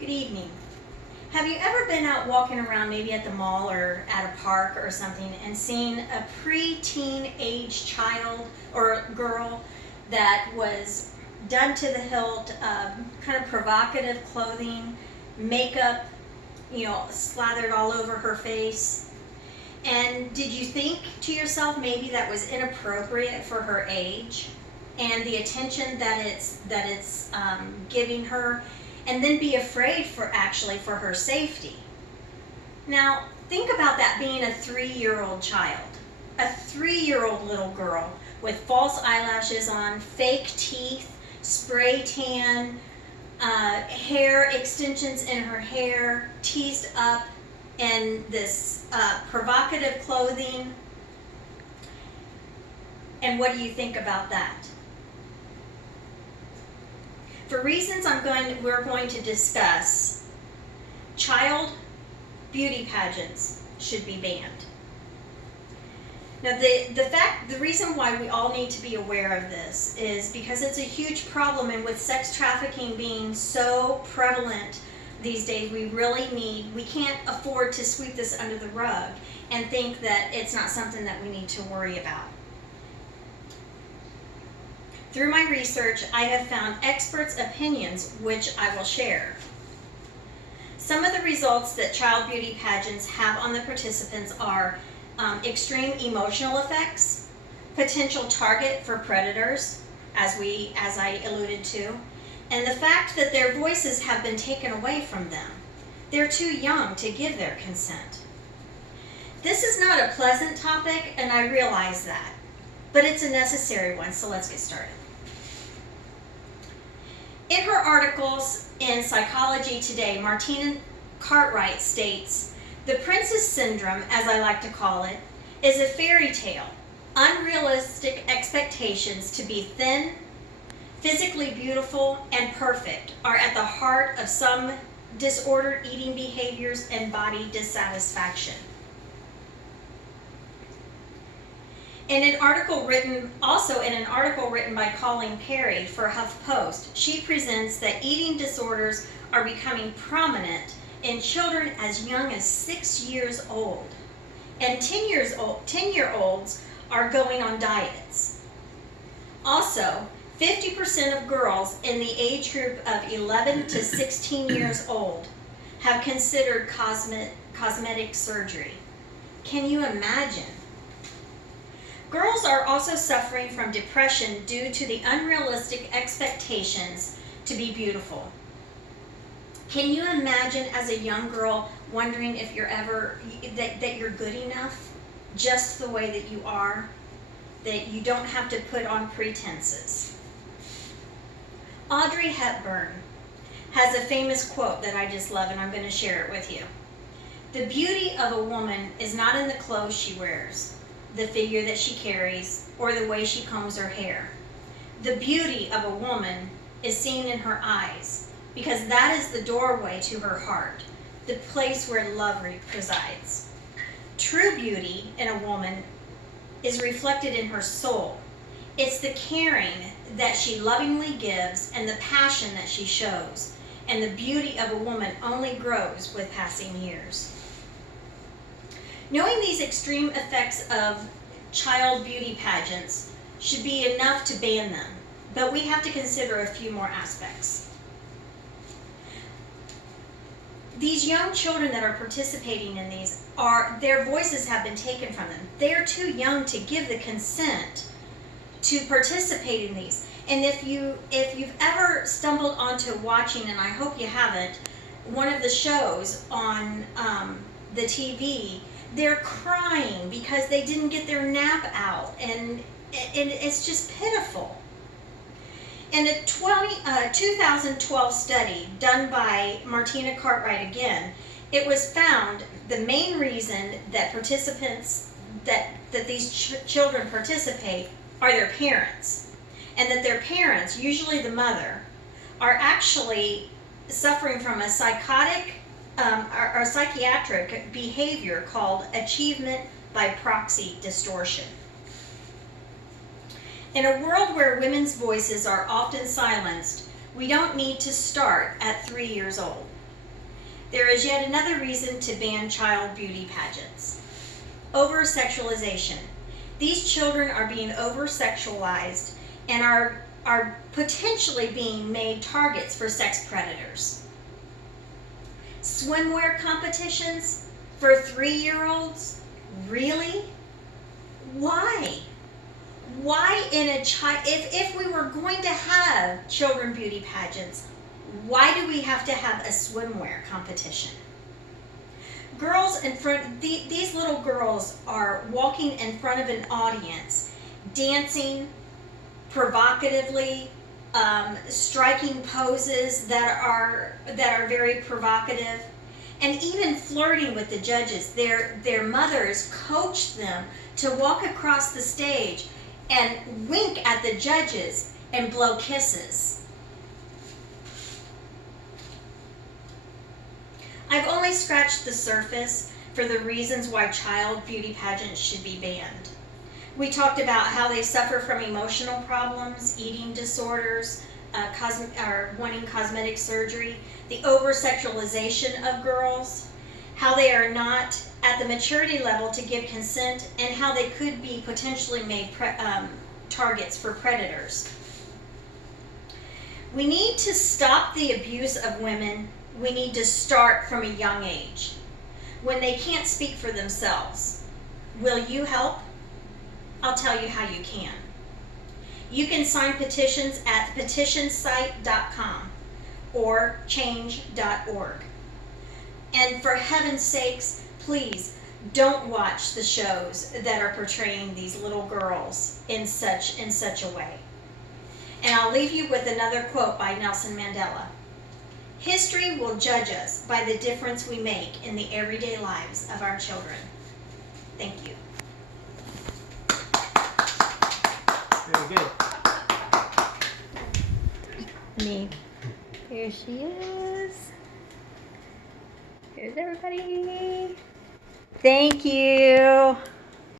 Good evening. Have you ever been out walking around, maybe at the mall or at a park or something, and seen a pre-teen age child or girl that was done to the hilt, kind of provocative clothing, makeup, slathered all over her face? And did you think to yourself maybe that was inappropriate for her age and the attention that it's giving her? And then be afraid for her safety. Now, think about that being a 3-year-old child, a 3-year-old little girl with false eyelashes on, fake teeth, spray tan, hair extensions in her hair, teased up, and this provocative clothing. And what do you think about that? For reasons we're going to discuss, child beauty pageants should be banned. Now, the reason why we all need to be aware of this is because it's a huge problem, and with sex trafficking being so prevalent these days, we can't afford to sweep this under the rug and think that it's not something that we need to worry about. Through my research, I have found experts' opinions, which I will share. Some of the results that child beauty pageants have on the participants are extreme emotional effects, potential target for predators, as I alluded to, and the fact that their voices have been taken away from them. They're too young to give their consent. This is not a pleasant topic, and I realize that, but it's a necessary one, so let's get started. In her articles in Psychology Today, Martina Cartwright states, "The princess syndrome, as I like to call it, is a fairy tale. Unrealistic expectations to be thin, physically beautiful, and perfect are at the heart of some disordered eating behaviors and body dissatisfaction." In an article written by Colleen Perry for HuffPost, she presents that eating disorders are becoming prominent in children as young as 6 years old, and 10-year-olds are going on diets. Also, 50% of girls in the age group of 11 to 16 years old have considered cosmetic surgery. Can you imagine? Girls are also suffering from depression due to the unrealistic expectations to be beautiful. Can you imagine as a young girl wondering if that you're good enough just the way that you are, that you don't have to put on pretenses? Audrey Hepburn has a famous quote that I just love, and I'm going to share it with you. "The beauty of a woman is not in the clothes she wears, the figure that she carries, or the way she combs her hair. The beauty of a woman is seen in her eyes, because that is the doorway to her heart, the place where love resides. True beauty in a woman is reflected in her soul. It's the caring that she lovingly gives and the passion that she shows, and the beauty of a woman only grows with passing years." Knowing these extreme effects of child beauty pageants should be enough to ban them, but we have to consider a few more aspects. These young children that are participating in these, their voices have been taken from them. They're too young to give the consent to participate in these. And if you've ever stumbled onto watching, and I hope you haven't, one of the shows on the TV, they're crying because they didn't get their nap out, and it's just pitiful. In a 2012 study done by Martina Cartwright again, it was found the main reason that these children participate are their parents, and that their parents, usually the mother, are actually suffering from a psychiatric behavior called achievement by proxy distortion. In a world where women's voices are often silenced, we don't need to start at 3 years old. There is yet another reason to ban child beauty pageants. Over-sexualization. These children are being over-sexualized and are potentially being made targets for sex predators. Swimwear competitions for 3-year-olds? Really? Why? Why in a child, if we were going to have children beauty pageants, why do we have to have a swimwear competition? Girls in front, these little girls are walking in front of an audience, dancing provocatively, striking poses that are very provocative, and even flirting with the judges. Their mothers coach them to walk across the stage and wink at the judges and blow kisses. I've only scratched the surface for the reasons why child beauty pageants should be banned. We talked about how they suffer from emotional problems, eating disorders, wanting cosmetic surgery, the over-sexualization of girls, how they are not at the maturity level to give consent, and how they could be potentially made targets for predators. We need to stop the abuse of women. We need to start from a young age, when they can't speak for themselves. Will you help? I'll tell you how you can. You can sign petitions at petitionsite.com or change.org. And for heaven's sakes, please don't watch the shows that are portraying these little girls in such a way. And I'll leave you with another quote by Nelson Mandela. History will judge us by the difference we make in the everyday lives of our children. Thank you. Very good. Here she is. Here's everybody. Thank you.